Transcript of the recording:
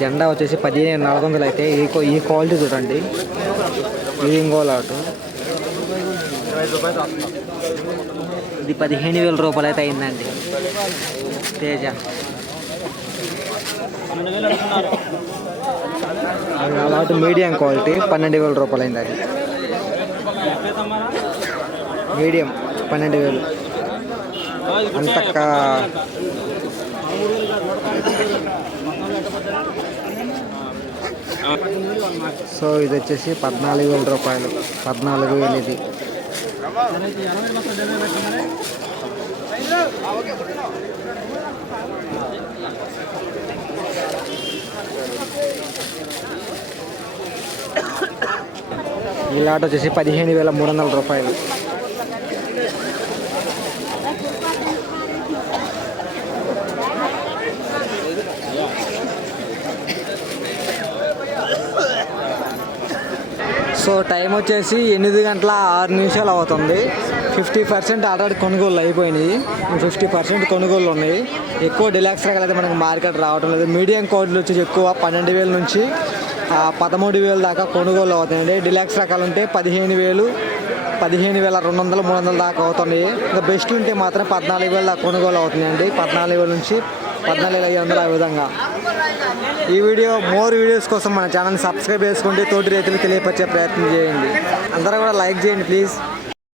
జెండా వచ్చేసి పదిహేను నాలుగు వందలు అయితే ఈ ఈ క్వాలిటీ చూడండి. ఇది ఇంకో లాటు ఇది పదిహేను వేల రూపాయలు అయితే అయిందండి. తేజ. అలాంటి మీడియం క్వాలిటీ పన్నెండు వేల రూపాయలు అయింది అది మీడియం పన్నెండు వేలు. అంతక్క సో ఇది వచ్చేసి పద్నాలుగు వేల రూపాయలు. పద్నాలుగు వేలు ఇది. ఈ లాట్ వచ్చేసి పదిహేను వేల మూడు వందల రూపాయలు. సో టైం వచ్చేసి ఎనిమిది గంటల ఆరు నిమిషాలు అవుతుంది. ఫిఫ్టీ పర్సెంట్ ఆల్రెడీ కొనుగోలు అయిపోయినాయి. ఫిఫ్టీ పర్సెంట్ కొనుగోలు ఉన్నాయి. ఎక్కువ డిలాక్స్ రకాలు అయితే మనకు మార్కెట్ రావడం లేదు. మీడియం కోడ్లు వచ్చేసి ఎక్కువ పన్నెండు వేల నుంచి పదమూడు వేలు దాకా కొనుగోలు అవుతాయండి డిలాక్స్ రకాలు ఉంటే పదిహేను వేలు పదిహేను వేల రెండు వందలు మూడు వందల దాకా అవుతున్నాయి. ఇంకా బెస్ట్ ఉంటే మాత్రం పద్నాలుగు వేల దాకా కొనుగోలు అవుతున్నాయండి. పద్నాలుగు వేల నుంచి పద్నాలుగు ఐదు వందలు ఆ విధంగా. ఈ వీడియో మోర్ వీడియోస్ కోసం మన ఛానల్ సబ్స్క్రైబ్ చేసుకుంటే తోటి రైతులు తెలియపరిచే ప్రయత్నం చేయండి. అందరూ కూడా లైక్ చేయండి ప్లీజ్.